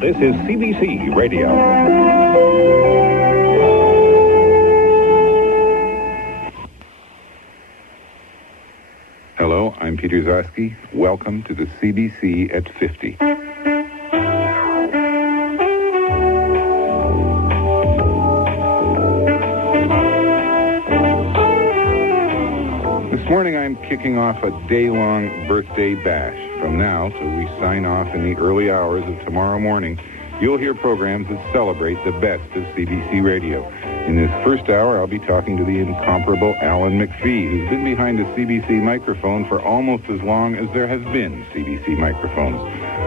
This is CBC Radio. Hello, I'm Peter Gzowski. Welcome to the CBC at 50. This morning I'm kicking off a day-long birthday bash. From now till we sign off in the early hours of tomorrow morning, you'll hear programs that celebrate the best of CBC Radio. In this first hour, I'll be talking to the incomparable Alan McPhee, who's been behind a CBC microphone for almost as long as there has been CBC microphones.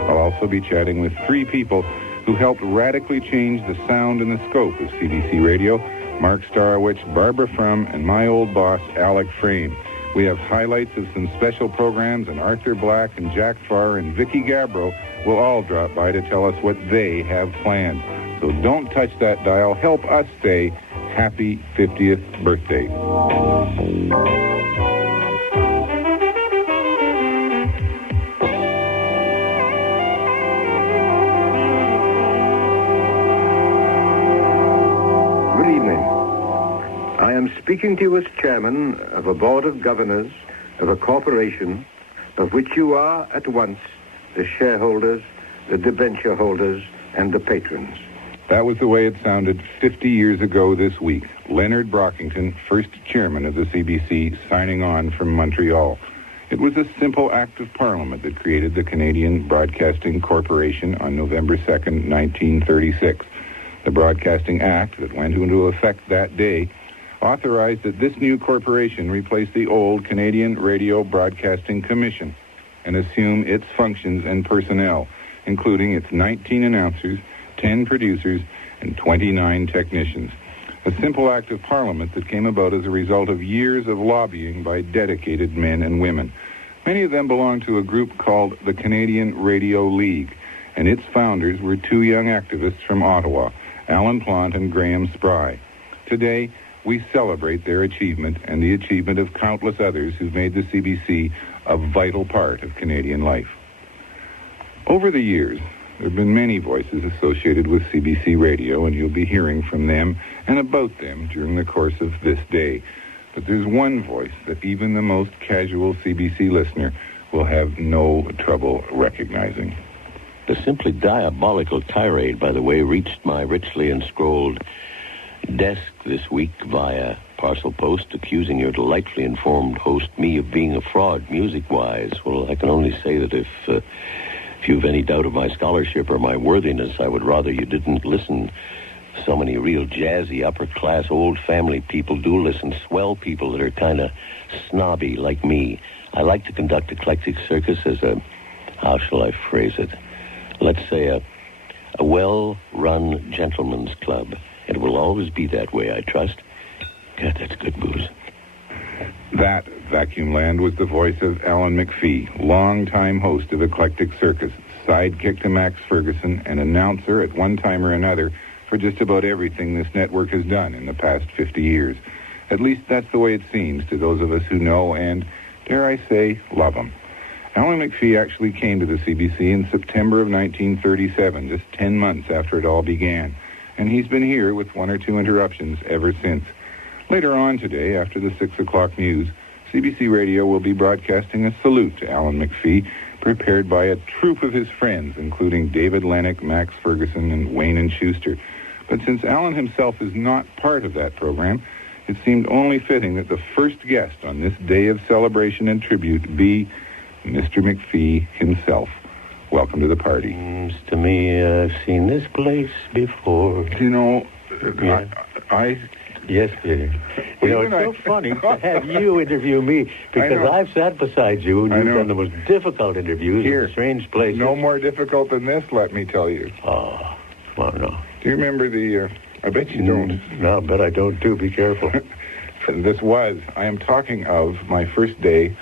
I'll also be chatting with three people who helped radically change the sound and the scope of CBC Radio: Mark Starowich, Barbara Frum, and my old boss, Alec Frame. We have highlights of some special programs, and Arthur Black and Jack Farr and Vicky Gabbro will all drop by to tell us what they have planned. So don't touch that dial. Help us say happy 50th birthday. Good evening. I am speaking to you as chairman of a board of governors of a corporation of which you are at once the shareholders, the debenture holders, and the patrons. That was the way it sounded 50 years ago this week. Leonard Brockington, first chairman of the CBC, signing on from Montreal. It was a simple act of Parliament that created the Canadian Broadcasting Corporation on November 2nd, 1936. The Broadcasting Act that went into effect that day authorized that this new corporation replace the old Canadian Radio Broadcasting Commission and assume its functions and personnel, including its 19 announcers, 10 producers, and 29 technicians. A simple act of Parliament that came about as a result of years of lobbying by dedicated men and women. Many of them belonged to a group called the Canadian Radio League, and its founders were two young activists from Ottawa, Alan Plant and Graham Spry. Today, we celebrate their achievement and the achievement of countless others who've made the CBC a vital part of Canadian life. Over the years, there have been many voices associated with CBC Radio, and you'll be hearing from them and about them during the course of this day. But there's one voice that even the most casual CBC listener will have no trouble recognizing. The simply diabolical tirade, by the way, reached my richly enscrolled desk this week via parcel post, accusing your delightfully informed host, me, of being a fraud music-wise. Well, I can only say that if you've any doubt of my scholarship or my worthiness, I would rather you didn't listen. So many real jazzy, upper-class, old family people do listen. Swell people that are kind of snobby like me. I like to conduct eclectic circus as a, how shall I phrase it? Let's say a well-run gentleman's club. It will always be that way, I trust. God, that's good booze. That, Vacuum Land, was the voice of Alan McPhee, longtime host of Eclectic Circus, sidekick to Max Ferguson, and announcer at one time or another for just about everything this network has done in the past 50 years. At least that's the way it seems to those of us who know and, dare I say, love him. Alan McPhee actually came to the CBC in September of 1937, just 10 months after it all began. And he's been here with one or two interruptions ever since. Later on today, after the 6 o'clock news, CBC Radio will be broadcasting a salute to Alan McPhee, prepared by a troupe of his friends, including David Lennox, Max Ferguson, and Wayne and Schuster. But since Alan himself is not part of that program, it seemed only fitting that the first guest on this day of celebration and tribute be Mr. McPhee himself. Welcome to the party. Seems to me I've seen this place before. You know, Yeah. I Yes, Peter. You know, it's so funny to have you interview me, because I've sat beside you and you've done the most difficult interviews in strange places. No more difficult than this, let me tell you. Oh, well, no. Do you remember the, I bet you don't. No, I bet I don't, too. Be careful. I am talking of my first day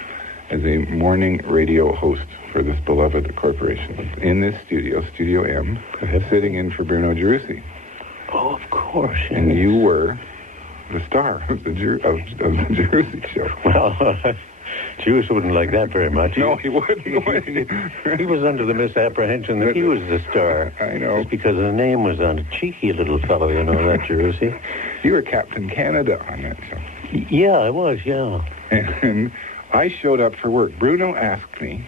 as a morning radio host for this beloved corporation. In this studio, Studio M, sitting in for Bruno Gerussi. Oh, of course. Yes. And you were the star of the Gerussi show. Well, Jews wouldn't like that very much. No, he wouldn't. He was under the misapprehension that he was the star. I know. Just because the name was on a cheeky little fellow, you know, that jersey. You were Captain Canada on that show. Yeah, I was, yeah. And I showed up for work. Bruno asked me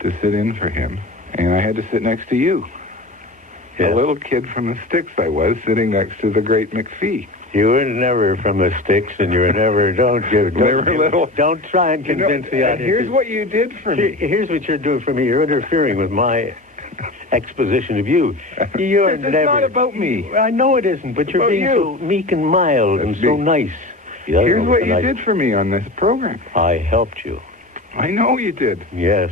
to sit in for him, and I had to sit next to you. Yeah. A little kid from the sticks I was, sitting next to the great McPhee. You were never from the sticks, and you were never, don't try and convince the audience. Here's what you did for me. Here's what you're doing for me. You're interfering with my exposition of you. You're It's never... not about me. I know it isn't, but you're About being you. so meek and mild and so nice. Here's what you did for me on this program. I helped you. I know you did. Yes.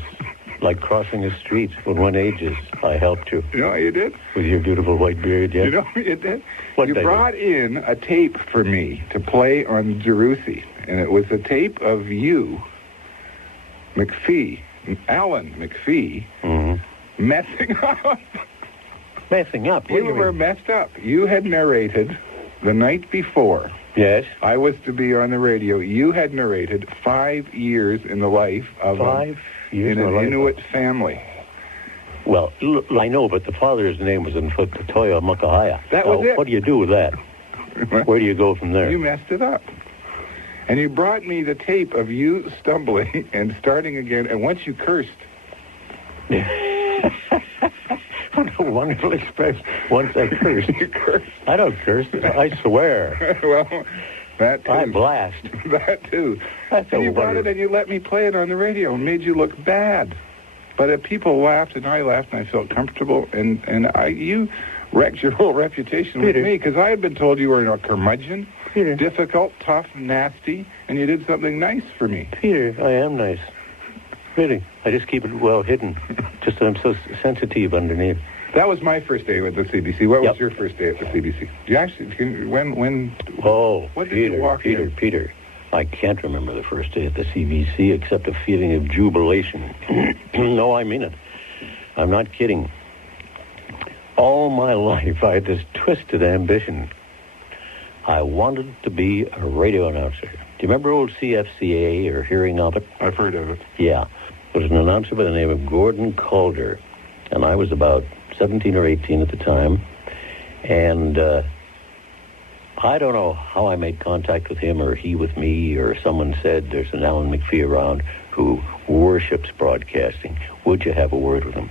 Like crossing a street when one ages. I helped you. You know what you did? With your beautiful white beard, yes? You know what you did? What you did I brought in a tape for me to play on Jerusi, and it was a tape of you, McPhee, Alan McPhee, messing up. Messing up? What do You you were mean? messed up. You had narrated the night before. Yes. I was to be on the radio. You had narrated 5 years in the life of 5 years in in an the life Inuit family. Well, I know, but the father's name was in Toya Mukahaya. That was it. What do you do with that? Where do you go from there? You messed it up. And you brought me the tape of you stumbling and starting again, and once you cursed. What a wonderful expression. Once I cursed. You cursed. I don't curse. I swear. Well, that too. I blast. That too. That's And a you brought it and you let me play it on the radio and made you look bad. But people laughed and I laughed and I felt comfortable, and you wrecked your whole reputation with Peter. me because I had been told you were a curmudgeon, Peter. difficult, tough, nasty, and you did something nice for me. Peter, I am nice. Really. I just keep it well hidden. Just that I'm so sensitive underneath. That was my first day with the CBC. What Yep. was your first day at the CBC? You actually, when? Oh, What did you Peter, walk in? Peter. I can't remember the first day at the CBC except a feeling of jubilation. No, I mean it. I'm not kidding. All my life, I had this twisted ambition. I wanted to be a radio announcer. Do you remember old CFCA or hearing of it? I've heard of it. Yeah. There was an announcer by the name of Gordon Calder, and I was about 17 or 18 at the time, and I don't know how I made contact with him or he with me, or someone said there's an Alan McPhee around who worships broadcasting. Would you have a word with him?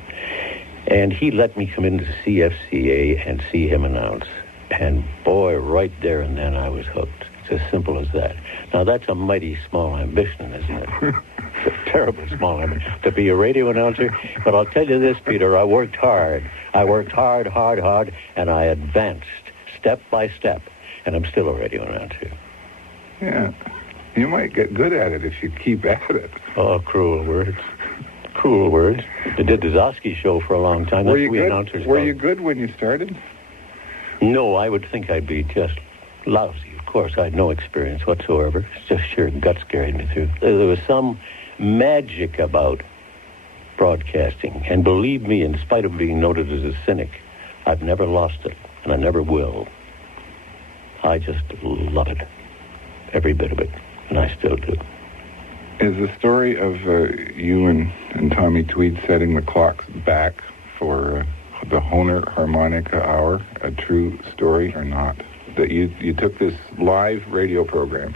And he let me come into CFCA and see him announce. And boy, right there and then I was hooked. It's as simple as that. Now that's a mighty small ambition, isn't it? It's a terrible small ambition to be a radio announcer. But I'll tell you this, Peter, I worked hard. I worked hard, and I advanced step by step. And I'm still a radio announcer. Yeah. You might get good at it if you keep at it. Oh, cruel words. Cruel words. I did the Gzowski show for a long time. Were That's you what we good? announcers Were call you it. good when you started? No, I would think I'd be just lousy. Of course, I had no experience whatsoever. It's just sheer guts carried me through. There was some magic about broadcasting. And believe me, in spite of being noted as a cynic, I've never lost it, and I never will. I just love it. Every bit of it. And I still do. Is the story of you and Tommy Tweed setting the clocks back for the Hohner Harmonica Hour a true story or not? That you took this live radio program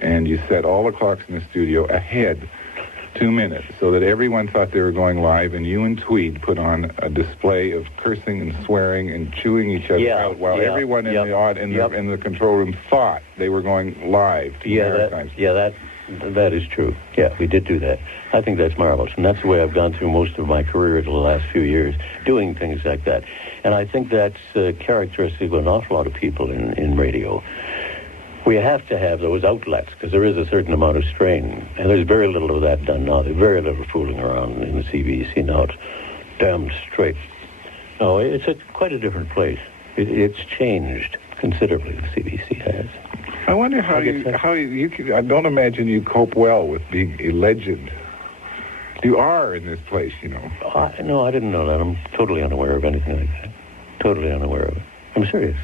and you set all the clocks in the studio ahead 2 minutes so that everyone thought they were going live, and you and Tweed put on a display of cursing and swearing and chewing each other out while everyone in the control room thought they were going live to Maritimes. That is true. Yeah, we did do that. I think that's marvelous, and that's the way I've gone through most of my career the last few years, doing things like that. And I think that's characteristic of an awful lot of people in radio. We have to have those outlets because there is a certain amount of strain, and there's very little of that done now. There's very little fooling around in the CBC now. It's damn straight. No, it's quite a different place. It's changed considerably, the CBC has. I wonder how you can, I don't imagine you cope well with being a legend. You are in this place, you know. No, I didn't know that. I'm totally unaware of anything like that. Totally unaware of it. I'm serious.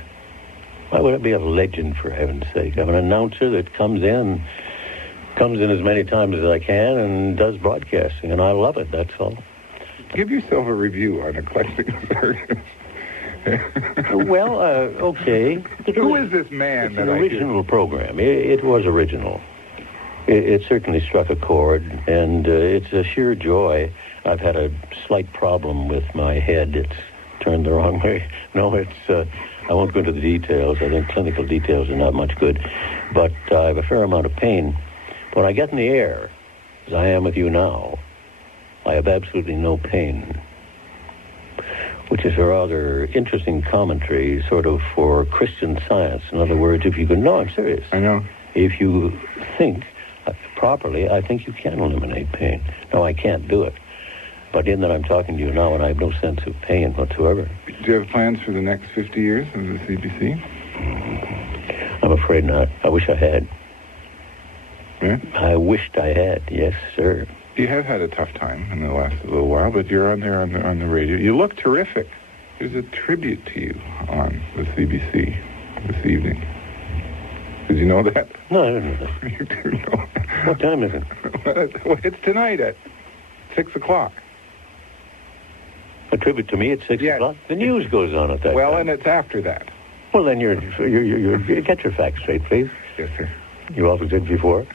Why would I be a legend, for heaven's sake? I'm an announcer that comes in comes in as many times as I can and does broadcasting, and I love it, that's all. Give yourself a review on Eclectic Circus. Well, okay. Who is this man it's that an original program. It was original. It certainly struck a chord, and it's a sheer joy. I've had a slight problem with my head. It's turned the wrong way. No, it's... I won't go into the details. I think clinical details are not much good. But I have a fair amount of pain. When I get in the air, as I am with you now, I have absolutely no pain, which is a rather interesting commentary, sort of for Christian Science. In other words, if you can... No, I'm serious. I know. If you think properly, I think you can eliminate pain. No, I can't do it. But in that I'm talking to you now, and I have no sense of pain whatsoever. Do you have plans for the next 50 years of the CBC? I'm afraid not. I wish I had. Yeah? I wished I had, yes, sir. You have had a tough time in the last little while, but you're on there on the radio. You look terrific. There's a tribute to you on the CBC this evening. Did you know that? No, I didn't know that. You do know. What time is it? Well, it's tonight at 6 o'clock. A tribute to me at 6 Yes. o'clock? The news goes on at that Well, time. and it's after that. Well, then you're get your facts straight, please. Yes, sir. You also did before.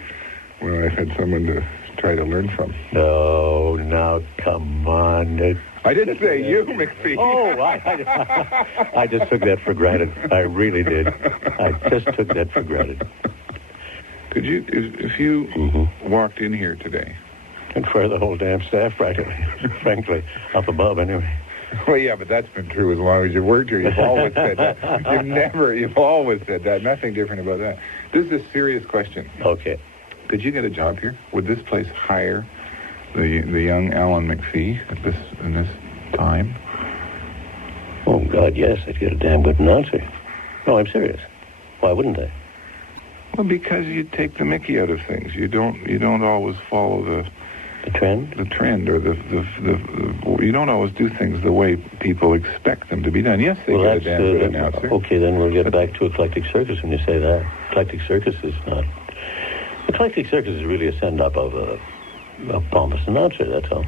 Well, I've had someone to try to learn from. No, now, come on. I didn't say you, McPhee. Oh, I just took that for granted. I really did. I just took that for granted. Could you, if you walked in here today... And for the whole damn staff, frankly, up above anyway. Well, yeah, but that's been true as long as you've worked here. You've always said that. You've always said that. Nothing different about that. This is a serious question. Okay. Could you get a job here? Would this place hire the young Alan McPhee in this time? Oh, God, yes. I'd get a damn good announcer. No, I'm serious. Why wouldn't I? Well, because you take the mickey out of things. You don't always follow the trend? The trend, or you don't always do things the way people expect them to be done. Yes, they get a damn good announcer. Okay, then we'll get back to Eclectic Circus when you say that. Eclectic Circus is not... Eclectic Circus is really a send-up of a pompous announcer, that's all.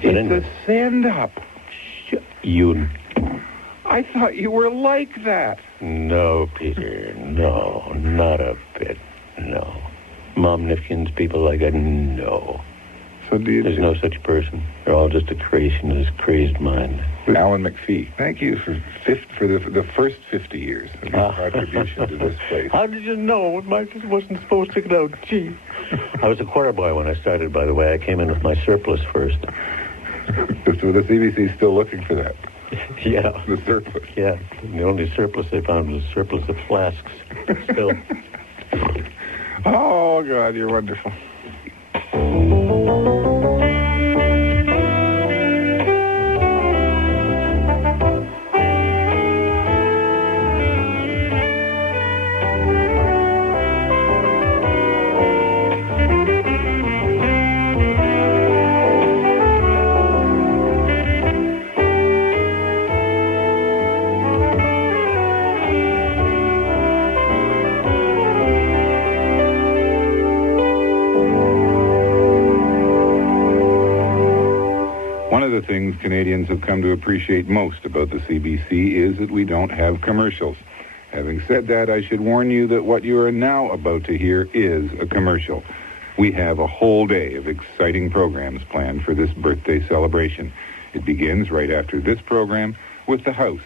It's a send-up. I thought you were like that. No, Peter, no, not a bit, no. Mom Nifkin's people like that, no. So there's no such person. They're all just a creation of his crazed mind. Alan McPhee, thank you for the first 50 years of your contribution to this place. How did you know? I just wasn't supposed to get out. Gee. I was a quarter boy when I started, by the way. I came in with my surplus first. So the CBC's still looking for that. Yeah. The surplus. Yeah. The only surplus they found was a surplus of flasks. Still. Oh, God, you're wonderful. One of the things Canadians have come to appreciate most about the CBC is that we don't have commercials. Having said that, I should warn you that what you are now about to hear is a commercial. We have a whole day of exciting programs planned for this birthday celebration. It begins right after this program with The House,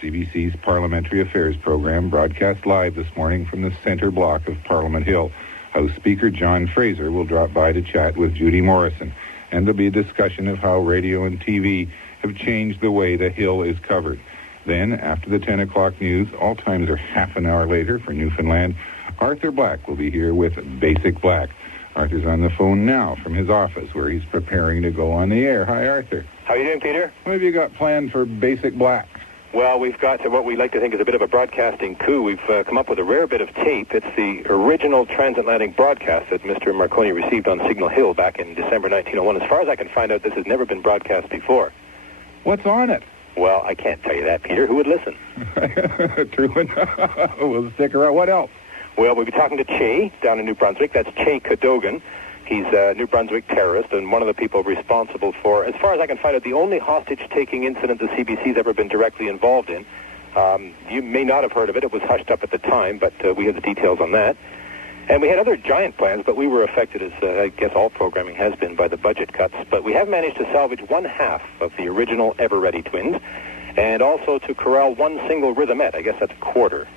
CBC's Parliamentary Affairs program, broadcast live this morning from the center block of Parliament Hill. House Speaker John Fraser will drop by to chat with Judy Morrison, and there'll be a discussion of how radio and TV have changed the way the Hill is covered. Then, after the 10 o'clock news, all times are half an hour later for Newfoundland, Arthur Black will be here with Basic Black. Arthur's on the phone now from his office, where he's preparing to go on the air. Hi, Arthur. How are you doing, Peter? What have you got planned for Basic Black? Well, we've got what we like to think is a bit of a broadcasting coup. We've come up with a rare bit of tape. It's the original transatlantic broadcast that Mr. Marconi received on Signal Hill back in December 1901. As far as I can find out, this has never been broadcast before. What's on it? Well, I can't tell you that, Peter. Who would listen? True enough. We'll stick around. What else? Well, we'll be talking to Che down in New Brunswick. That's Che Cadogan. He's a New Brunswick terrorist and one of the people responsible for, as far as I can find out, the only hostage-taking incident the CBC's ever been directly involved in. You may not have heard of it. It was hushed up at the time, but we have the details on that. And we had other giant plans, but we were affected, as I guess all programming has been, by the budget cuts. But we have managed to salvage one half of the original Ever-Ready twins, and also to corral one single rhythmette. I guess that's a quarter.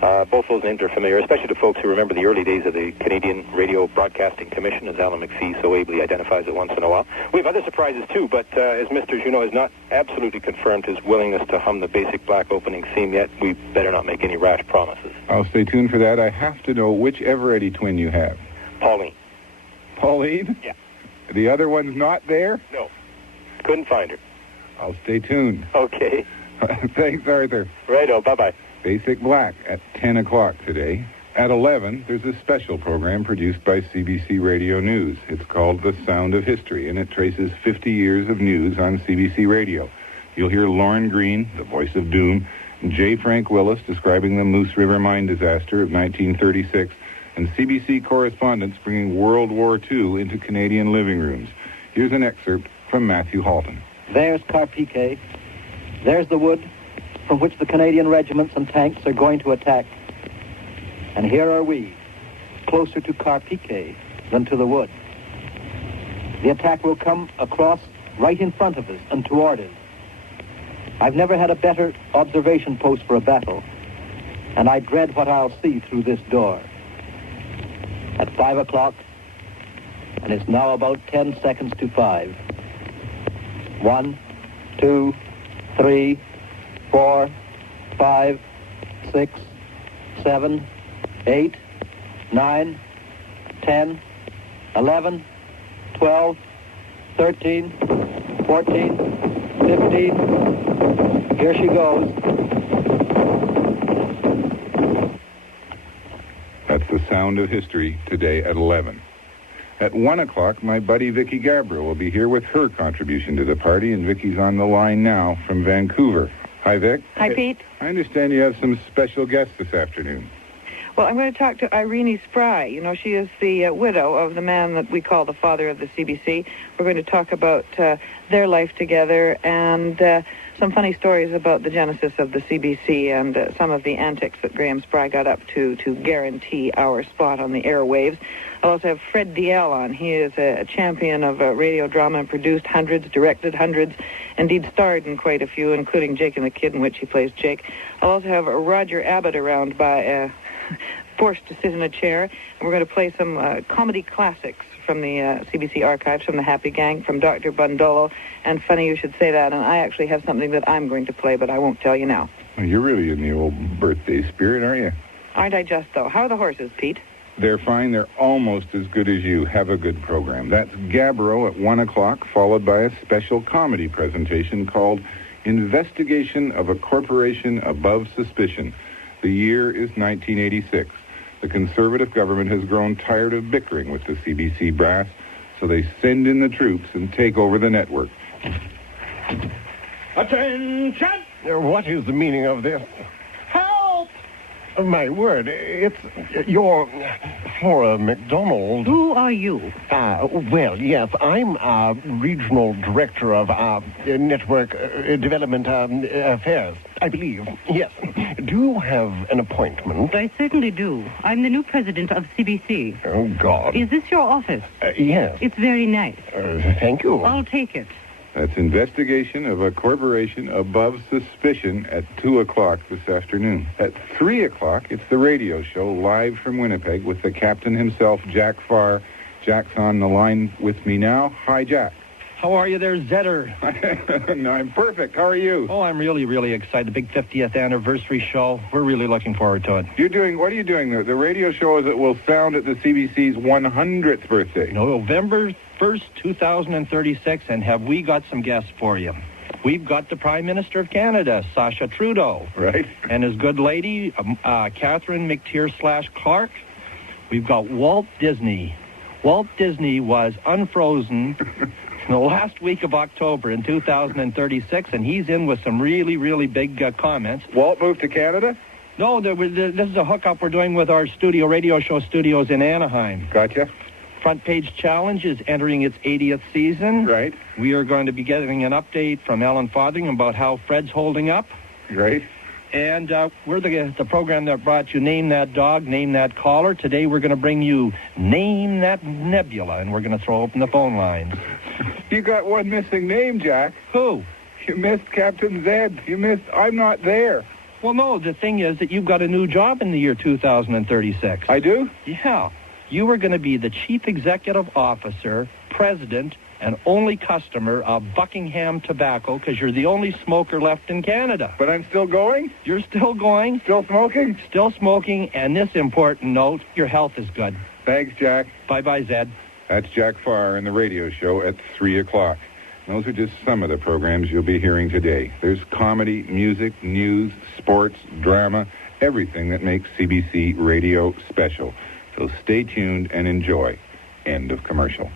Both those names are familiar, especially to folks who remember the early days of the Canadian Radio Broadcasting Commission, as Alan McPhee so ably identifies it once in a while. We have other surprises, too, but as Mr. Junot has not absolutely confirmed his willingness to hum the basic black opening theme yet, we better not make any rash promises. I'll stay tuned for that. I have to know which Ever-Ready twin you have. Pauline. Pauline? Yeah. The other one's not there? No. Couldn't find her. I'll stay tuned. Okay. Thanks, Arthur. Righto. Bye-bye. Basic Black at 10 o'clock today. At 11, there's a special program produced by CBC Radio News. It's called The Sound of History, and it traces 50 years of news on CBC Radio. You'll hear Lauren Green, the voice of doom, and J. Frank Willis describing the Moose River mine disaster of 1936, and CBC correspondents bringing World War II into Canadian living rooms. Here's an excerpt from Matthew Halton. There's Carpiquet. There's the wood from which the Canadian regiments and tanks are going to attack. And here are we, closer to Carpiquet than to the wood. The attack will come across right in front of us and toward us. I've never had a better observation post for a battle, and I dread what I'll see through this door. At 5 o'clock, and it's now about 10 seconds to 5. 1, 2, 3, 4, 5, 6, 7, 8, 9, 10, 11, 12, 13, 14, 15. Here she goes. That's the Sound of History today at 11. At 1 o'clock, my buddy Vicky Gabriel will be here with her contribution to the party, and Vicky's on the line now from Vancouver. Hi, Vic. Hi, Pete. I understand you have some special guests this afternoon. Well, I'm going to talk to Irene Spry. You know, she is the widow of the man that we call the father of the CBC. We're going to talk about their life together and some funny stories about the genesis of the CBC and some of the antics that Graham Spry got up to guarantee our spot on the airwaves. I'll also have Fred Diel on. He is a champion of radio drama and produced hundreds, directed hundreds, indeed starred in quite a few, including Jake and the Kid, in which he plays Jake. I'll also have Roger Abbott around by forced to sit in a chair, and we're going to play some comedy classics from the CBC archives, from the Happy Gang, from Dr. Bundolo, and funny you should say that, and I actually have something that I'm going to play, but I won't tell you now. Well, you're really in the old birthday spirit, aren't you? Aren't I just, though? How are the horses, Pete? They're fine. They're almost as good as you. Have a good program. That's Gabbro at 1 o'clock, followed by a special comedy presentation called Investigation of a Corporation Above Suspicion. The year is 1986. The Conservative government has grown tired of bickering with the CBC brass, so they send in the troops and take over the network. Attention! What is the meaning of this? Help! My word, it's your Flora McDonald. Who are you? Well, yes, I'm regional director of network development affairs, I believe. Yes. Do you have an appointment? I certainly do. I'm the new president of CBC. Oh, God. Is this your office? Yes. It's very nice. Thank you. I'll take it. That's Investigation of a Corporation Above Suspicion at 2 o'clock this afternoon. At 3 o'clock, it's the radio show live from Winnipeg with the captain himself, Jack Farr. Jack's on the line with me now. Hi, Jack. How are you there, Zetter? No, I'm perfect. How are you? Oh, I'm really, really excited. The big 50th anniversary show. We're really looking forward to it. What are you doing? The radio show that will sound at the CBC's 100th birthday. November 1st, 2036, and have we got some guests for you? We've got the Prime Minister of Canada, Sacha Trudeau. Right. And his good lady, Catherine McTeer/Clark. We've got Walt Disney. Walt Disney was unfrozen in the last week of October in 2036, and he's in with some really, really big comments. Walt moved to Canada? No, this is a hookup we're doing with our radio show studios in Anaheim. Gotcha. Front Page Challenge is entering its 80th season. Right. We are going to be getting an update from Ellen Fotheringham about how Fred's holding up. Right. And we're the program that brought you Name That Dog, Name That Caller. Today we're going to bring you Name That Nebula, and we're going to throw open the phone lines. You got one missing name, Jack. Who? You missed Captain Zed. You missed I'm Not There. Well, no, the thing is that you've got a new job in the year 2036. I do? Yeah. You are going to be the Chief Executive Officer, President, and only customer of Buckingham Tobacco, because you're the only smoker left in Canada. But I'm still going? You're still going. Still smoking? Still smoking, and this important note, your health is good. Thanks, Jack. Bye-bye, Zed. That's Jack Farr in the radio show at 3 o'clock. Those are just some of the programs you'll be hearing today. There's comedy, music, news, sports, drama, everything that makes CBC Radio special. So stay tuned and enjoy. End of commercial.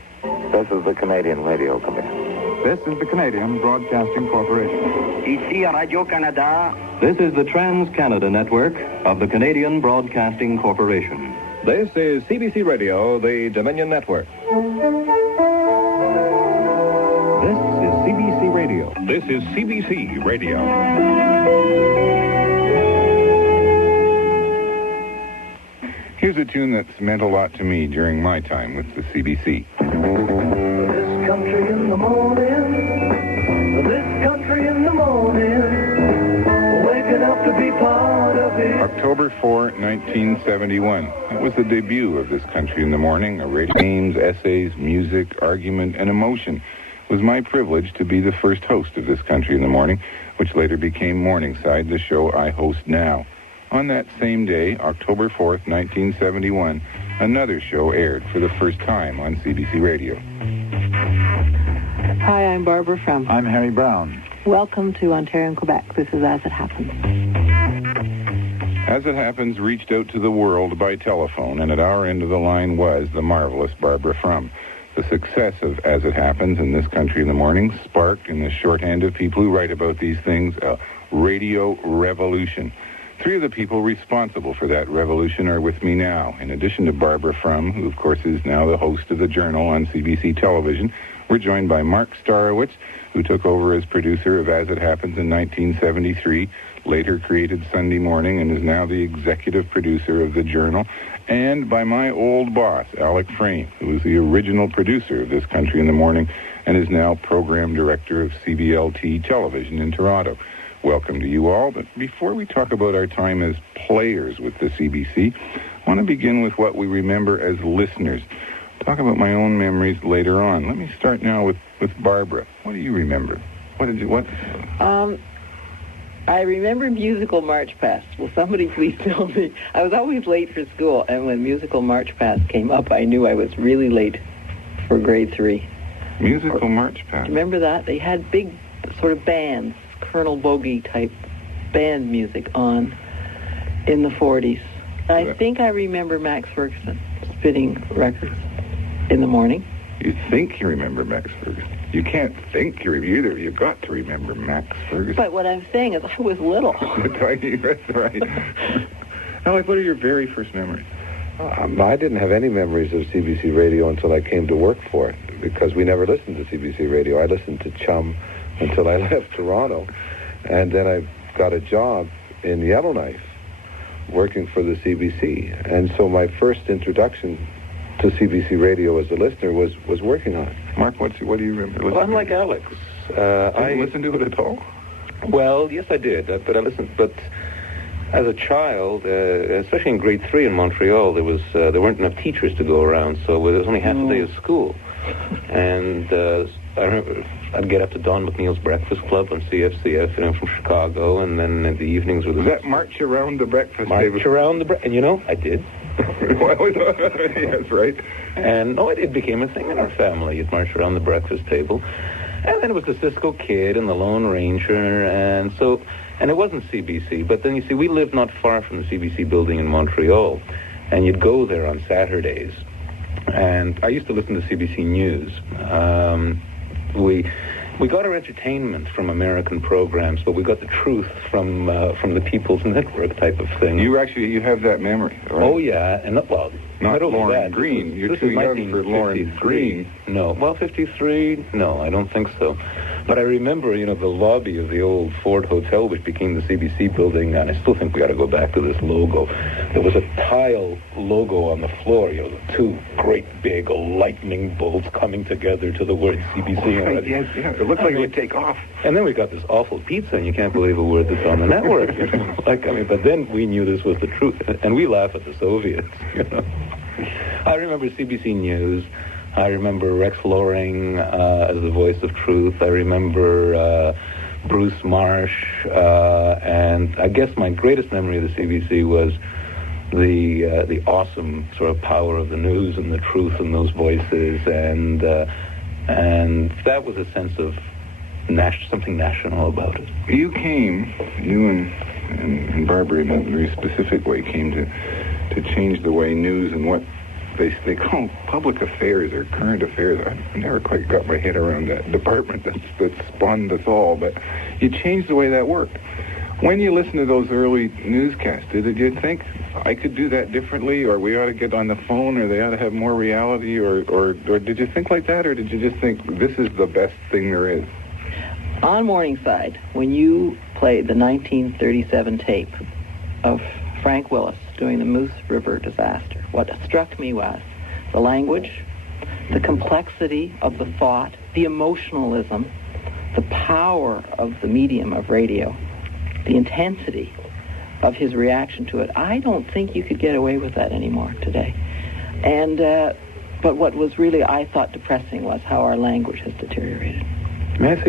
This is the Canadian Radio Commission. This is the Canadian Broadcasting Corporation. Ici Radio-Canada. This is the Trans-Canada Network of the Canadian Broadcasting Corporation. This is CBC Radio, the Dominion Network. This is CBC Radio. This is CBC Radio. Here's a tune that's meant a lot to me during my time with the CBC. This country in the morning, this country in the morning, waking up to be part of it. October 4, 1971. It was the debut of This Country in the Morning, a radio games, essays, music, argument, and emotion. It was my privilege to be the first host of This Country in the Morning, which later became Morningside, the show I host now. On that same day, October 4th, 1971, another show aired for the first time on CBC Radio. Hi, I'm Barbara Frum. I'm Harry Brown. Welcome to Ontario and Quebec. This is As It Happens. As It Happens reached out to the world by telephone, and at our end of the line was the marvelous Barbara Frum. The success of As It Happens in This Country in the Morning sparked, in the shorthand of people who write about these things, a radio revolution. Three of the people responsible for that revolution are with me now. In addition to Barbara Frum, who of course is now the host of The Journal on CBC Television, we're joined by Mark Starowitz, who took over as producer of As It Happens in 1973, later created Sunday Morning and is now the executive producer of The Journal, and by my old boss, Alec Frame, who was the original producer of This Country in the Morning and is now program director of CBLT Television in Toronto. Welcome to you all, but before we talk about our time as players with the CBC, I want to begin with what we remember as listeners. Talk about my own memories later on. Let me start now with Barbara. What do you remember? What? I remember musical March Past. Will somebody please tell me? I was always late for school, and when musical March Past came up, I knew I was really late for grade 3. Musical March Past? Remember that? They had big sort of bands, Colonel Bogey type band music on in the 40s. I think I remember Max Ferguson spinning records in the morning. You think you remember Max Ferguson? You can't think you either. You've got to remember Max Ferguson. But what I'm saying is I was little. That's right. Alec, what are your very first memories? I didn't have any memories of CBC Radio until I came to work for it, because we never listened to CBC Radio. I listened to Chum until I left Toronto, and then I got a job in Yellowknife working for the CBC. And so my first introduction to CBC Radio as a listener was working on it. Mark, what do you remember? Well, I'm like Alex. I listened to it at all? Well, yes, I did, but I listened. But as a child, especially in grade 3 in Montreal, there weren't enough teachers to go around, so there was only half a day of school. And I remember I'd get up to Don McNeil's Breakfast Club on CFCF, from Chicago, and then in the evenings with Was that March Around the Breakfast Table? March Around the Breakfast, and I did. Yes, right. And it became a thing in our family. You'd march around the breakfast table. And then it was the Cisco Kid and the Lone Ranger, and it wasn't CBC. But then, you see, we lived not far from the CBC building in Montreal, and you'd go there on Saturdays. And I used to listen to CBC News. we got our entertainment from American programs, but we got the truth from the People's Network type of thing. You have that memory, right? Oh yeah, and well, not only Lauren that, Green. You're this too is young for Lauren Green. No, well, 53. No, I don't think so. But I remember, the lobby of the old Ford Hotel, which became the CBC building, and I still think we got to go back to this logo. There was a tile logo on the floor, two great big lightning bolts coming together to the word CBC. Oh, right, yes, yeah. It looked like it would take off. And then we got this awful pizza, and you can't believe a word that's on the network. But then we knew this was the truth, and we laugh at the Soviets. I remember CBC News. I remember Rex Loring as the voice of truth. I remember Bruce Marsh, and I guess my greatest memory of the CBC was the awesome sort of power of the news and the truth in those voices, and that was a sense of something national about it. You and Barbara in a very specific way came to change the way news and what they call public affairs or current affairs. I never quite got my head around that department that spawned us all, but you changed the way that worked. When you listen to those early newscasts, did you think I could do that differently, or we ought to get on the phone, or they ought to have more reality, or did you think like that, or did you just think this is the best thing there is? On Morningside, when you played the 1937 tape of Frank Willis doing the Moose River disaster, what struck me was the language, the complexity of the thought, the emotionalism, the power of the medium of radio, the intensity of his reaction to it. I don't think you could get away with that anymore today. And but what was really, I thought, depressing was how our language has deteriorated.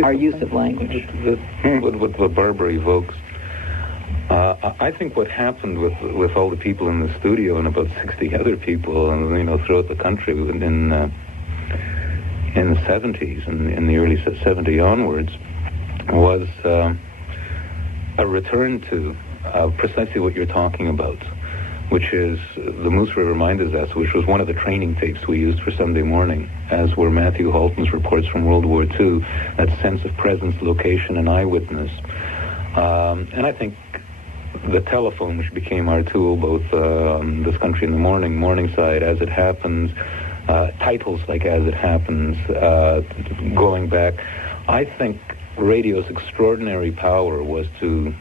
Our use of language. What Barbara evokes. I think what happened with all the people in the studio and about 60 other people, and throughout the country in the 70s and in the early 70s onwards, was a return to precisely what you're talking about, which is the Moose River Mine disaster, which was one of the training tapes we used for Sunday morning, as were Matthew Halton's reports from World War II, that sense of presence, location, and eyewitness. And I think the telephone, which became our tool, both This Country in the Morning, Morningside, As It Happens, titles like As It Happens, going back, I think radio's extraordinary power was to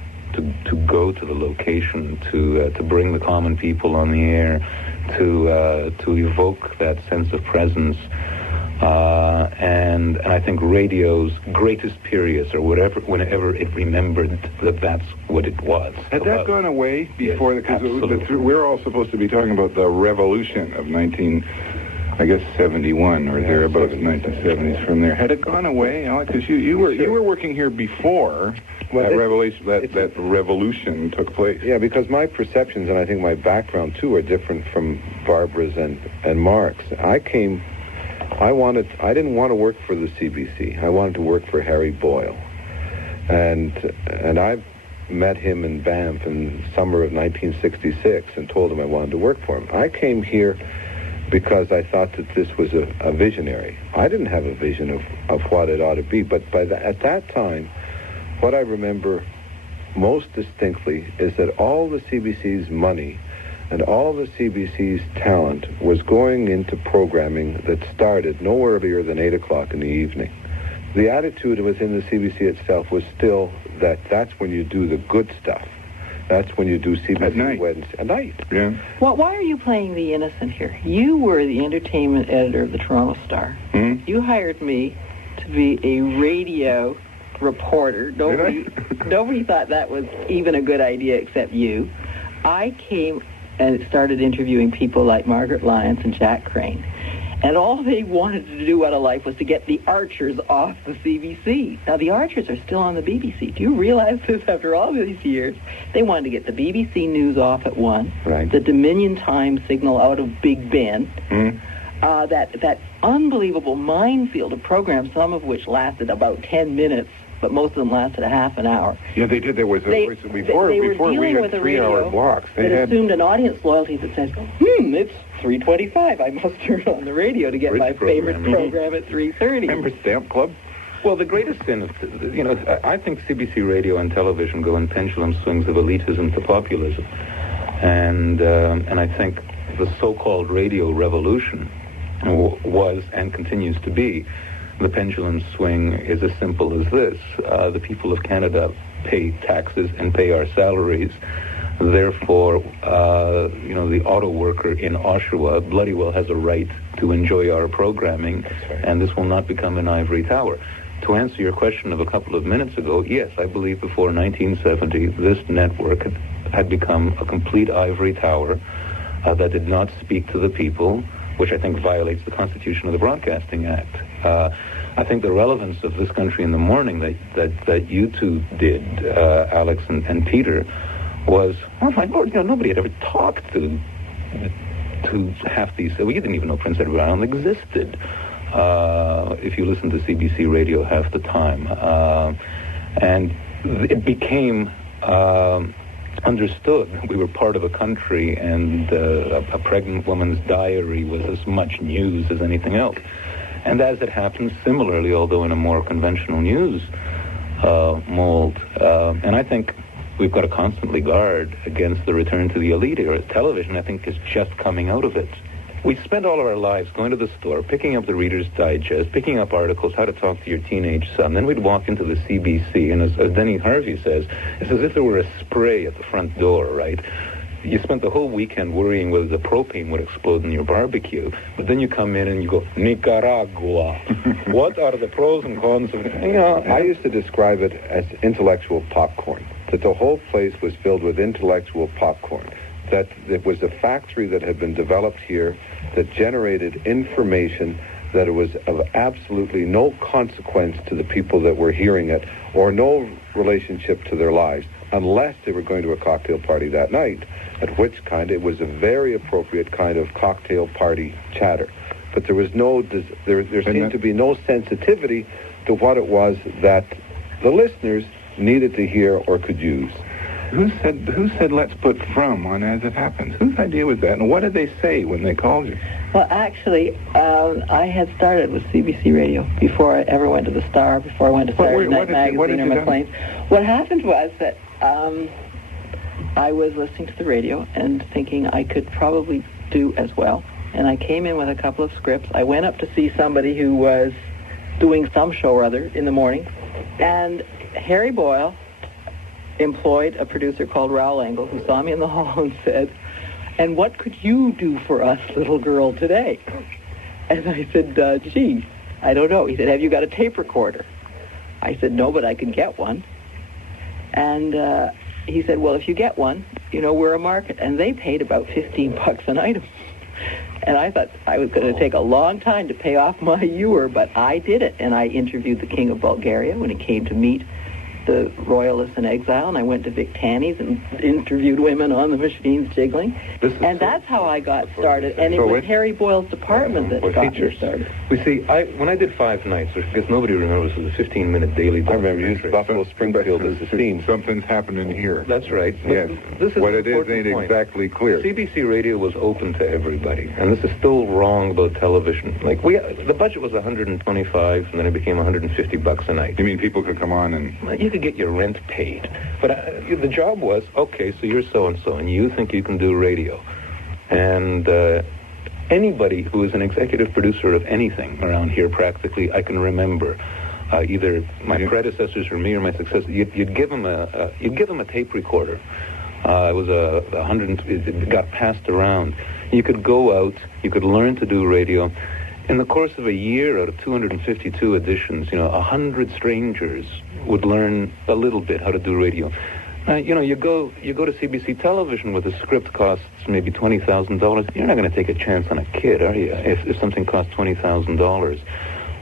go to the location, to bring the common people on the air, to evoke that sense of presence. And I think radio's greatest periods, or whenever it remembered that's what it was. Had that gone away before? Because we're all supposed to be talking about the revolution of 71 or thereabouts, 1970s. From there, had it gone away, Alec? Because you were working here before that revolution took place. Yeah, because my perceptions and I think my background too are different from Barbara's and Mark's. I didn't want to work for the CBC. I wanted to work for Harry Boyle. And I met him in Banff in summer of 1966 and told him I wanted to work for him. I came here because I thought that this was a visionary. I didn't have a vision of what it ought to be, but at that time, what I remember most distinctly is that all the CBC's money and all the CBC's talent was going into programming that started no earlier than 8 o'clock in the evening. The attitude within the CBC itself was still that that's when you do the good stuff. That's when you do CBC Wednesday at night. Yeah. Well, why are you playing the innocent here? You were the entertainment editor of the Toronto Star. Mm-hmm. You hired me to be a radio reporter. Nobody thought that was even a good idea except you. I came and started interviewing people like Margaret Lyons and Jack Crane. And all they wanted to do out of life was to get the Archers off the CBC. Now, the Archers are still on the BBC. Do you realize this after all these years? They wanted to get the BBC News off at 1, right. The Dominion Time signal out of Big Ben, that unbelievable minefield of programs, some of which lasted about 10 minutes, but most of them lasted a half an hour. Yeah, they did. Before we had 3-hour blocks. They assumed an audience loyalty that says, it's 3:25. I must turn on the radio to get my favorite program at 3:30. Remember Stamp Club? Well, the greatest sin of, you know, I think CBC radio and television go in pendulum swings of elitism to populism. And I think the so-called radio revolution was and continues to be. The pendulum swing is as simple as this. The people of Canada pay taxes and pay our salaries. Therefore, you know, the auto worker in Oshawa bloody well has a right to enjoy our programming, and this will not become an ivory tower. To answer your question of a couple of minutes ago, yes, I believe before 1970, this network had become a complete ivory tower that did not speak to the people, which I think violates the Constitution of the Broadcasting Act. I think the relevance of This Country in the Morning that you two did, Alex and Peter, was, oh my Lord, you know, nobody had ever talked to half these. Well, you didn't even know Prince Edward Island existed. If you listen to CBC Radio half the time. And it became understood we were part of a country, and a pregnant woman's diary was as much news as anything else. And as it happens, similarly, although in a more conventional news mold, and I think we've got to constantly guard against the return to the elite era. Television, I think, is just coming out of it. We spend all of our lives going to the store, picking up the Reader's Digest, picking up articles, how to talk to your teenage son. Then we'd walk into the CBC, and as Denny Harvey says, it's as if there were a spray at the front door, right? You spent the whole weekend worrying whether the propane would explode in your barbecue, but then you come in and you go, Nicaragua. What are the pros and cons of... You know, I used to describe it as intellectual popcorn, that the whole place was filled with intellectual popcorn, that it was a factory that had been developed here that generated information that it was of absolutely no consequence to the people that were hearing it, or no relationship to their lives, unless they were going to a cocktail party that night, at which kind it was a very appropriate kind of cocktail party chatter. But there was no, there seemed to be no sensitivity to what it was that the listeners needed to hear or could use. Who said let's put from on As It Happens? Whose idea was that? And what did they say when they called you? Well, actually, I had started with CBC Radio before I ever went to the Star, before I went to Saturday Night Magazine or Maclean's. What happened was that I was listening to the radio and thinking I could probably do as well. And I came in with a couple of scripts. I went up to see somebody who was doing some show or other in the morning. And Harry Boyle employed a producer called Raoul Engel, who saw me in the hall and said, "And what could you do for us, little girl, today?" And I said, gee, I don't know. He said, "Have you got a tape recorder?" I said, "No, but I can get one." And he said, "Well, if you get one, you know, we're a market." And they paid about $15 an item. And I thought I was going to take a long time to pay off my ewer, but I did it. And I interviewed the King of Bulgaria when he came to meet the royalists in exile, and I went to Vic Tanny's and interviewed women on the machines jiggling. And that's how I got started. And it was Harry Boyle's department that got me started. We see, when I did 5 nights, which I guess nobody remembers, it was a 15-minute daily. I remember you used Buffalo Springfield as a theme. Something's happening here. That's right. Yes. This is what it is ain't exactly clear. CBC Radio was open to everybody, and this is still wrong about television. Like, the budget was $125, and then it became $150 a night. You mean people could come on and... You could get your rent paid. But the job was, okay, so you're so-and-so, and you think you can do radio. And anybody who is an executive producer of anything around here, practically, I can remember, either my predecessors or me or my successors, you'd give them a tape recorder. It was it got passed around. You could go out, you could learn to do radio. In the course of a year, out of 252 editions, 100 strangers would learn a little bit how to do radio. You go to CBC television where the script costs maybe $20,000. You're not going to take a chance on a kid, are you? If something costs $20,000.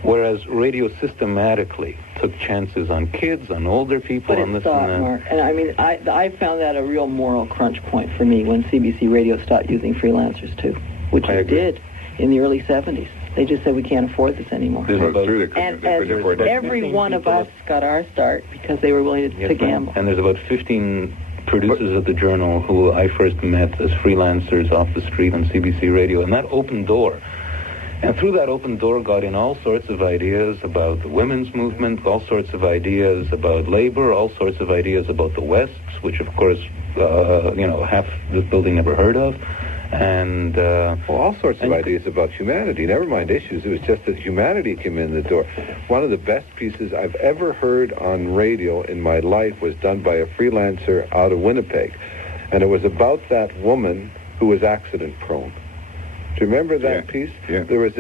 Whereas radio systematically took chances on kids, on older people, on this and that. More. And I mean, I found that a real moral crunch point for me when CBC Radio stopped using freelancers too, which it did in the early 70s. They just said we can't afford this anymore. And every one of us got our start because they were willing to gamble. And there's about 15 producers of the Journal who I first met as freelancers off the street on CBC Radio, and that opened door. And through that open door got in all sorts of ideas about the women's movement, all sorts of ideas about labor, all sorts of ideas about the West, which of course, half this building never heard of. And all sorts of ideas about humanity, never mind issues. It was just that humanity came in the door. One of the best pieces I've ever heard on radio in my life was done by a freelancer out of Winnipeg. And it was about that woman who was accident prone. Do you remember that piece? Yeah. There was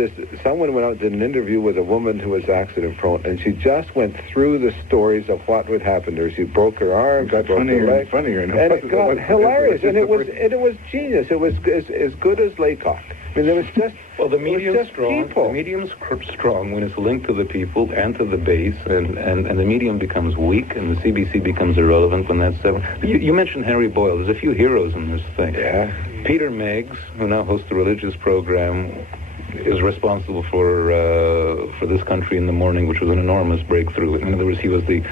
someone went out and did an interview with a woman who was accident prone, and she just went through the stories of what would happen to her. She broke her arm, got broke her leg, funnier, and it got hilarious, and it was genius. It was as good as Laycock. I mean, there was just the medium's strong. People. The medium's strong when it's linked to the people and to the base, and the medium becomes weak, and the CBC becomes irrelevant when that's seven. You mentioned Harry Boyle. There's a few heroes in this thing. Yeah. Peter Meggs, who now hosts the religious program, is responsible for This Country in the Morning, which was an enormous breakthrough. In other words, he was the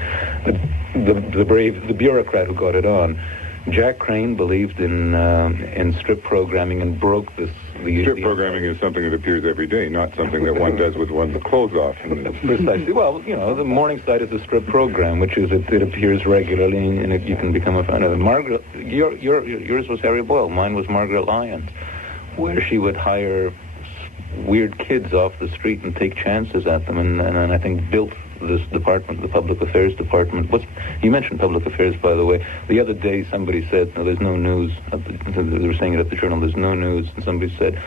bureaucrat who got it on. Jack Crane believed in strip programming and broke this. Strip programming is something that appears every day, not something that one does with one's clothes off. Precisely. Well, the Morning Side is a strip program, which is it appears regularly, and you can become a fan of it. Margaret, yours was Harry Boyle. Mine was Margaret Lyons, where she would hire weird kids off the street and take chances at them, and I think built this department, the Public Affairs Department. You mentioned Public Affairs, by the way. The other day, somebody said, "No, there's no news." They were saying it at the Journal. There's no news, and somebody said,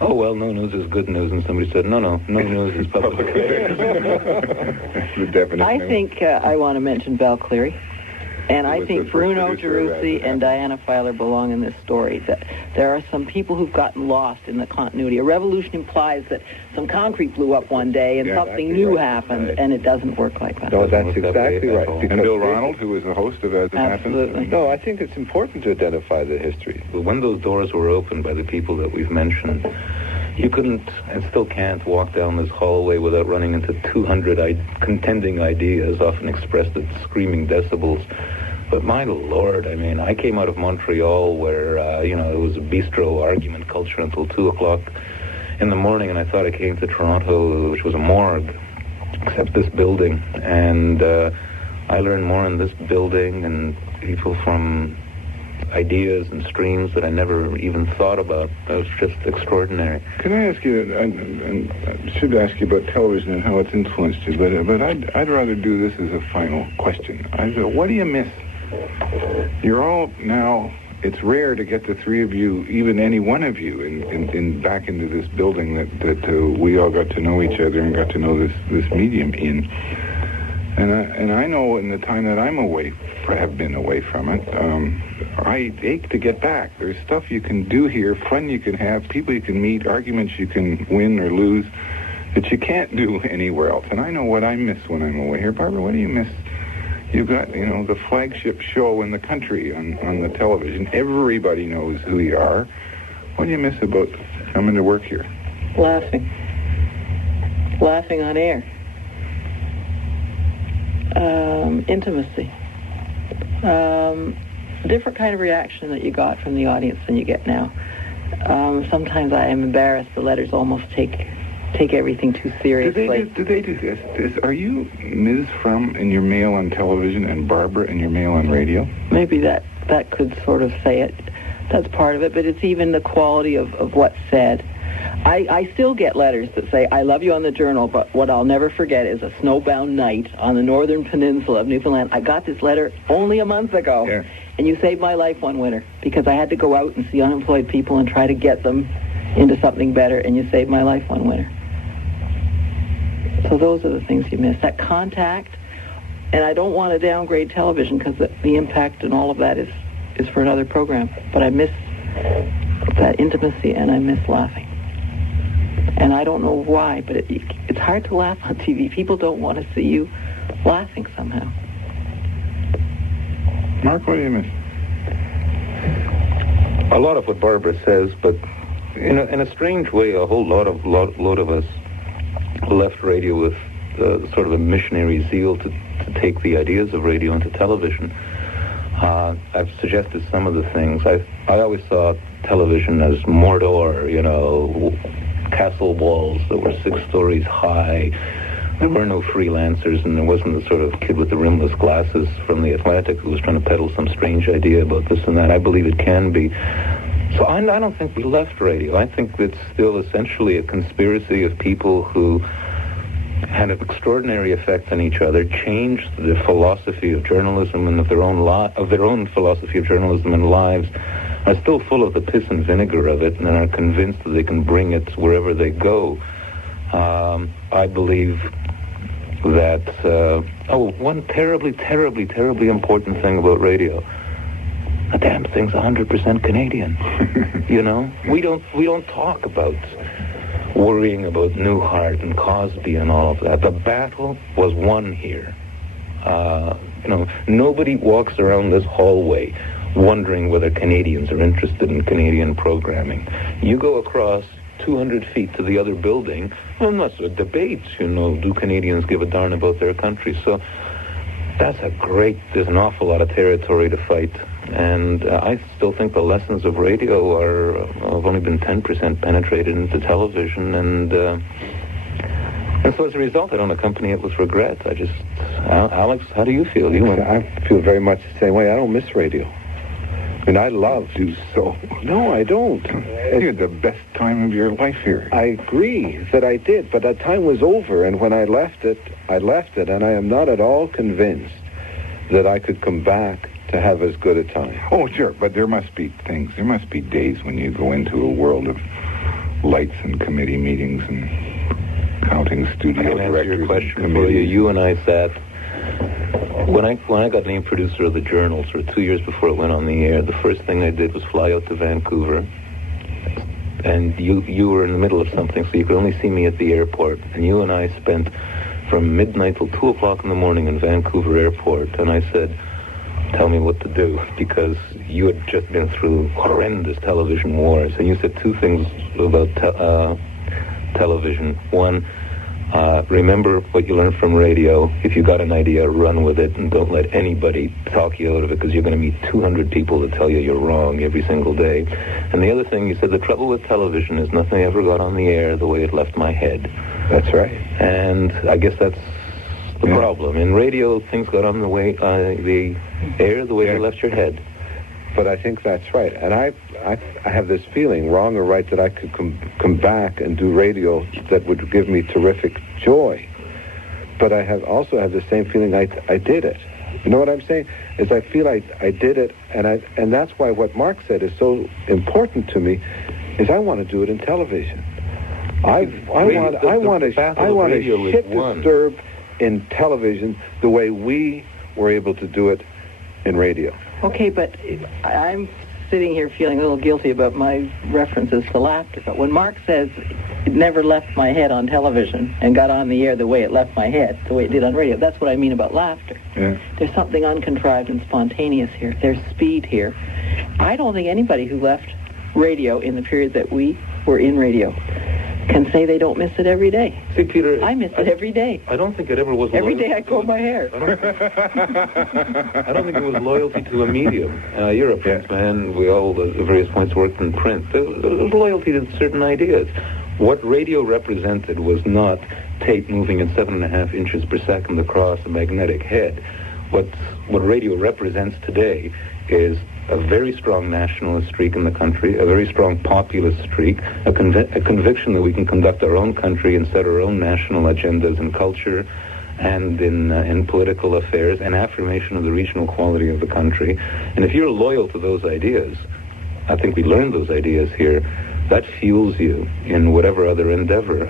"Oh well, no news is good news," and somebody said, "No news is public affairs." The definite I think I want to mention Val Cleary. And I think Bruno Gerussi and Diana Filer belong in this story. That there are some people who've gotten lost in the continuity. A revolution implies that some concrete blew up one day and something new happened, and it doesn't work like that. No, that's exactly right. And Bill Ronald, who was the host of As It Happens. No, I think it's important to identify the history. But when those doors were opened by the people that we've mentioned, you couldn't, and still can't, walk down this hallway without running into 200 contending ideas, often expressed at screaming decibels. But my Lord, I mean, I came out of Montreal where, it was a bistro argument culture until 2 o'clock in the morning, and I thought I came to Toronto, which was a morgue, except this building. And I learned more in this building and people from ideas and streams that I never even thought about. It was just extraordinary. Can I ask you, and I should ask you about television and how it's influenced you, but I'd rather do this as a final question. What do you miss? You're all now, it's rare to get the three of you, even any one of you, in back into this building that we all got to know each other and got to know this medium in. And I know in the time that I'm away, have been away from it, I ache to get back. There's stuff you can do here, fun you can have, people you can meet, arguments you can win or lose that you can't do anywhere else. And I know what I miss when I'm away here. Barbara, what do you miss? You've got, the flagship show in the country on the television. Everybody knows who you are. What do you miss about coming to work here? Laughing. Laughing on air. Intimacy. Different kind of reaction that you got from the audience than you get now. Sometimes I am embarrassed. The letters almost take everything too seriously. Do they do this? Are you Ms. From in your mail on television and Barbara in your mail on radio? Maybe that could sort of say it. That's part of it, but it's even the quality of what's said. I still get letters that say, "I love you" on the Journal, but what I'll never forget is a snowbound night on the northern peninsula of Newfoundland. I got this letter only a month ago, and you saved my life one winter, because I had to go out and see unemployed people and try to get them into something better, and you saved my life one winter. So those are the things you miss. That contact, and I don't want to downgrade television because the impact and all of that is for another program, but I miss that intimacy and I miss laughing. And I don't know why, but it's hard to laugh on TV. People don't want to see you laughing somehow. Mark, what do you miss? A lot of what Barbara says, but in a strange way, a whole lot of us left radio with sort of a missionary zeal to take the ideas of radio into television. I've suggested some of the things. I always saw television as Mordor, castle walls that were 6 stories high. There were no freelancers, and there wasn't the sort of kid with the rimless glasses from the Atlantic who was trying to peddle some strange idea about this and that. I believe it can be. So I don't think we left radio. I think it's still essentially a conspiracy of people who had an extraordinary effect on each other, changed the philosophy of journalism and of their own philosophy of journalism and lives, are still full of the piss and vinegar of it, and are convinced that they can bring it wherever they go. I believe that one terribly, terribly, terribly important thing about radio: the damn thing's 100% Canadian. You know, we don't talk about worrying about Newhart and Cosby and all of that. The battle was won here. Nobody walks around this hallway wondering whether Canadians are interested in Canadian programming. You go across 200 feet to the other building, and that's a debate, do Canadians give a darn about their country? So there's an awful lot of territory to fight, and I still think the lessons of radio have only been 10% penetrated into television, and so as a result, I don't accompany it with regret. Alex, how do you feel? I feel very much the same way. I don't miss radio. And I love to so. No, I don't. You had the best time of your life here. I agree that I did, but that time was over, and when I left it, and I am not at all convinced that I could come back to have as good a time. Oh, sure, but there must be days when you go into a world of lights and committee meetings and counting studio directors. I can answer your question for you. You and I sat... When I got named producer of the Journal, sort of 2 years before it went on the air, the first thing I did was fly out to Vancouver. And you were in the middle of something, so you could only see me at the airport. And you and I spent from midnight till 2 o'clock in the morning in Vancouver Airport. And I said, tell me what to do, because you had just been through horrendous television wars. And you said 2 things about television. One, remember what you learned from radio. If you got an idea, run with it, and don't let anybody talk you out of it, because you're going to meet 200 people that tell you you're wrong every single day. And the other thing, you said the trouble with television is nothing ever got on the air the way it left my head. That's right. And I guess that's the problem. In radio, things got on the air the way they left your head. But I think that's right. And I have this feeling, wrong or right, that I could come back and do radio that would give me terrific joy. But I also have the same feeling I did it. You know what I'm saying? Is I feel I did it, and that's why what Mark said is so important to me, is I want to do it in television. I want to shit disturb in television the way we were able to do it in radio. Okay, but I'm sitting here feeling a little guilty about my references to laughter. But when Mark says it never left my head on television and got on the air the way it left my head, the way it did on radio, that's what I mean about laughter. Yeah. There's something uncontrived and spontaneous here. There's speed here. I don't think anybody who left radio in the period that we were in radio can say they don't miss it every day. See, Peter... I miss it every day. I don't think it ever was... Every day I comb my hair. I don't think it was loyalty to a medium. You're a print man. We all, at various points, worked in print. There was loyalty to certain ideas. What radio represented was not tape moving at 7.5 inches per second across a magnetic head. What radio represents today is a very strong nationalist streak in the country, a very strong populist streak, a conviction that we can conduct our own country and set our own national agendas in culture and in political affairs, and affirmation of the regional quality of the country. And if you're loyal to those ideas, I think we learned those ideas here, that fuels you in whatever other endeavor.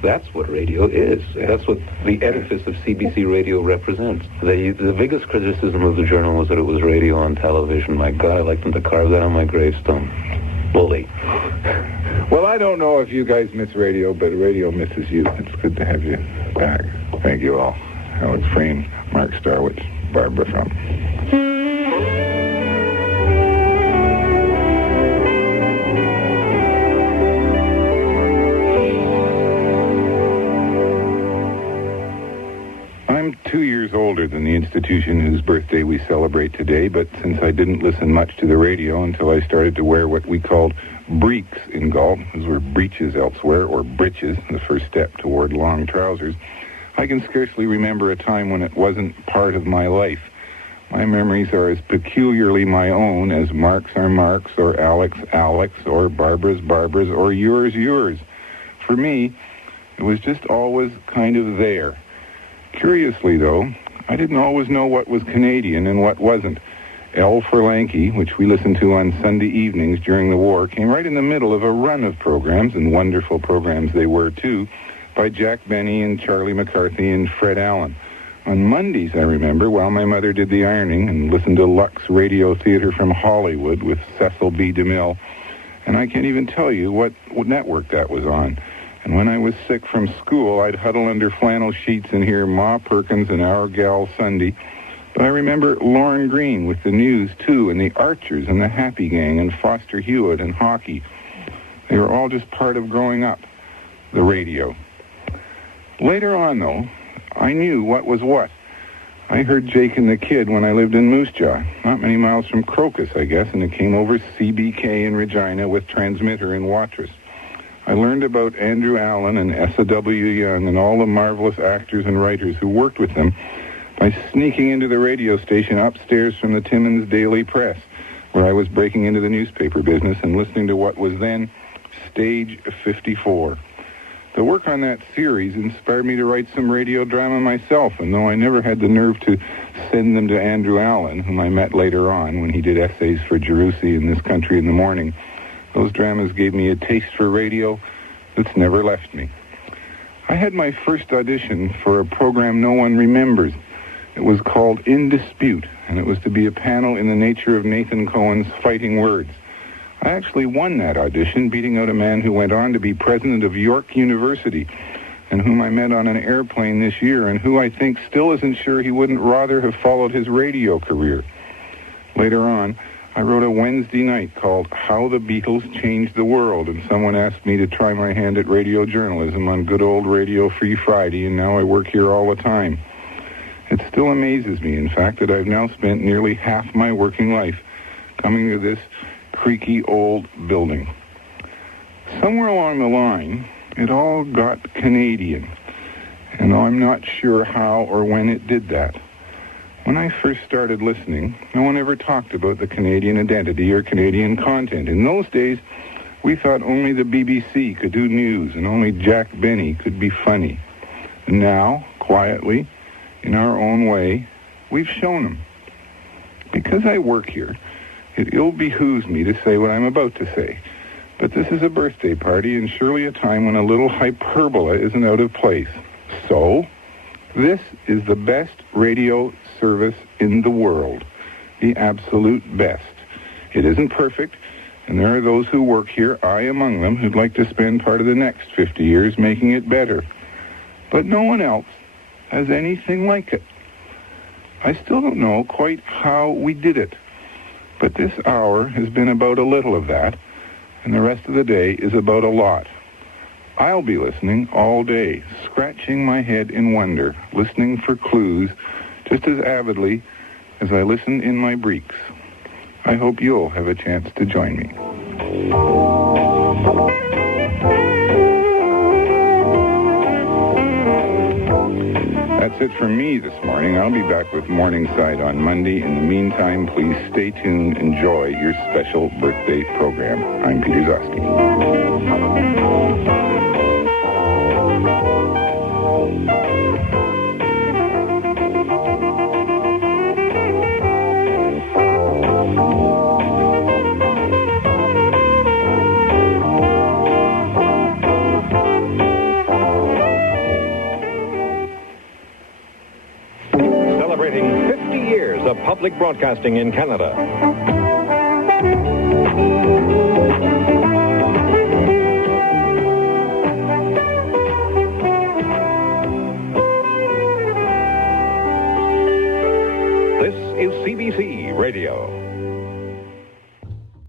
That's what radio is. That's what the edifice of CBC Radio represents. The biggest criticism of the Journal was that it was radio on television. My God, I'd like them to carve that on my gravestone. Bully. Well, I don't know if you guys miss radio, but radio misses you. It's good to have you back. Thank you all. Alex Frame, Mark Starwich, Barbara Frum. I'm 2 years older than the institution whose birthday we celebrate today, but since I didn't listen much to the radio until I started to wear what we called breeks in Galt, those were breeches elsewhere, or breeches, the first step toward long trousers, I can scarcely remember a time when it wasn't part of my life. My memories are as peculiarly my own as Mark's are Mark's, or Alex, or Barbara's, or yours. For me, it was just always kind of there. Curiously, though, I didn't always know what was Canadian and what wasn't. L for Lanky, which we listened to on Sunday evenings during the war, came right in the middle of a run of programs, and wonderful programs they were, too, by Jack Benny and Charlie McCarthy and Fred Allen. On Mondays, I remember, while my mother did the ironing and listened to Lux Radio Theater from Hollywood with Cecil B. DeMille, and I can't even tell you what network that was on. And when I was sick from school, I'd huddle under flannel sheets and hear Ma Perkins and Our Gal Sunday. But I remember Lorne Green with the news, too, and the Archers and the Happy Gang and Foster Hewitt and hockey. They were all just part of growing up, the radio. Later on, though, I knew what was what. I heard Jake and the Kid when I lived in Moose Jaw, not many miles from Crocus, I guess, and it came over CBK in Regina with transmitter in Watrous. I learned about Andrew Allen and Essa W. Young and all the marvelous actors and writers who worked with them by sneaking into the radio station upstairs from the Timmins Daily Press, where I was breaking into the newspaper business and listening to what was then Stage 54. The work on that series inspired me to write some radio drama myself, and though I never had the nerve to send them to Andrew Allen, whom I met later on when he did essays for Jerusi and This Country in the Morning, those dramas gave me a taste for radio that's never left me. I had my first audition for a program no one remembers. It was called In Dispute, and it was to be a panel in the nature of Nathan Cohen's Fighting Words. I actually won that audition, beating out a man who went on to be president of York University, and whom I met on an airplane this year, and who I think still isn't sure he wouldn't rather have followed his radio career. Later on, I wrote a Wednesday night called How the Beatles Changed the World, and someone asked me to try my hand at radio journalism on good old Radio Free Friday, and now I work here all the time. It still amazes me, in fact, that I've now spent nearly half my working life coming to this creaky old building. Somewhere along the line, it all got Canadian, and I'm not sure how or when it did that. When I first started listening, no one ever talked about the Canadian identity or Canadian content. In those days, we thought only the BBC could do news and only Jack Benny could be funny. And now, quietly, in our own way, we've shown them. Because I work here, it ill behooves me to say what I'm about to say. But this is a birthday party and surely a time when a little hyperbola isn't out of place. So, this is the best radio service in the world. The absolute best. It isn't perfect, and there are those who work here, I among them, who'd like to spend part of the next 50 years making it better. But no one else has anything like it. I still don't know quite how we did it. But this hour has been about a little of that, and the rest of the day is about a lot. I'll be listening all day, scratching my head in wonder, listening for clues, just as avidly as I listen in my breeks. I hope you'll have a chance to join me. That's it from me this morning. I'll be back with Morningside on Monday. In the meantime, please stay tuned. Enjoy your special birthday program. I'm Peter Gzowski. Celebrating 50 years of public broadcasting in Canada. This is CBC Radio.